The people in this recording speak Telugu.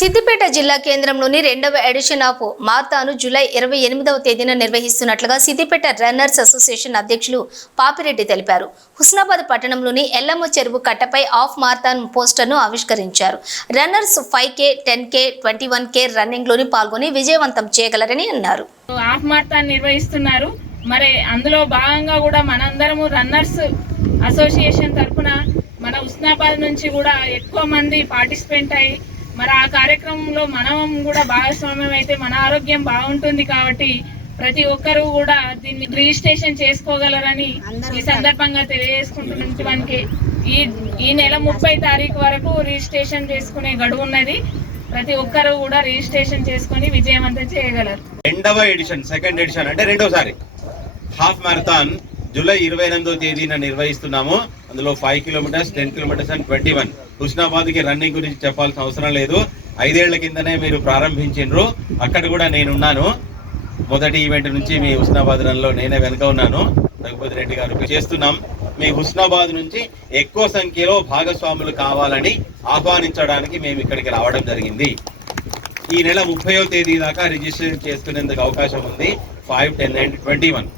సిద్దిపేట జిల్లా కేంద్రంలోని 2వ ఎడిషన్ ఆఫ్ మారథాన్ జూలై 28వ తేదీన నిర్వహిస్తున్నట్లుగా సిద్దిపేట రన్నర్స్ అసోసియేషన్ అధ్యక్షులు పాపిరెడ్డి తెలిపారు. హుస్నాబాద్ పట్టణంలోని ఎల్లమ్మ చెరువు కట్టపై హాఫ్ మారథాన్ పోస్టర్ను ఆవిష్కరించారు. రన్నర్స్ 5K, 10K, 21K రన్నింగ్లోని పాల్గొని విజయవంతం చేయగలరని అన్నారు. హాఫ్ మారథాన్ నిర్వహిస్తున్నారు. మరి అందులో భాగంగా కూడా మనందరము రన్నర్స్ అసోసియేషన్ తరఫున మన హుస్నాబాద్ నుంచి కూడా ఎక్కువ మంది పార్టిసిపేట్ అయ్యి మరి ఆ కార్యక్రమంలో మనం కూడా భాగస్వామ్యం అయితే మన ఆరోగ్యం బాగుంటుంది. కాబట్టి ప్రతి ఒక్కరూ కూడా దీన్ని రిజిస్ట్రేషన్ చేసుకోగలరని ఈ సందర్భంగా తెలియజేసుకుంటున్నానికి ఈ నెల 30 తారీఖు వరకు రిజిస్ట్రేషన్ చేసుకునే గడువు ఉన్నది. ప్రతి ఒక్కరూ కూడా రిజిస్ట్రేషన్ చేసుకుని విజయవంతం చేయగలరు. 2వ ఎడిషన్, సెకండ్ ఎడిషన్ అంటే రెండోసారి హాఫ్ మారథాన్ జూలై 28వ తేదీన నిర్వహిస్తున్నాము. అందులో 5 కిలోమీటర్స్, 10 కిలోమీటర్స్ అండ్ 21. హుస్నాబాద్కి రన్నింగ్ గురించి చెప్పాల్సిన అవసరం లేదు. 5 ఏళ్ల కిందనే మీరు ప్రారంభించిండ్రు. అక్కడ కూడా నేనున్నాను. మొదటి ఈవెంట్ నుంచి మీ హుస్నాబాద్ రన్లో నేనే వెనుక ఉన్నాను. రఘుపతి రెడ్డి గారు చేస్తున్నాం. మీ హుస్నాబాద్ నుంచి ఎక్కువ సంఖ్యలో భాగస్వాములు కావాలని ఆహ్వానించడానికి మేము ఇక్కడికి రావడం జరిగింది. ఈ నెల 30వ తేదీ దాకా రిజిస్ట్రేషన్ చేసుకునేందుకు అవకాశం ఉంది. 5, 10 and 21.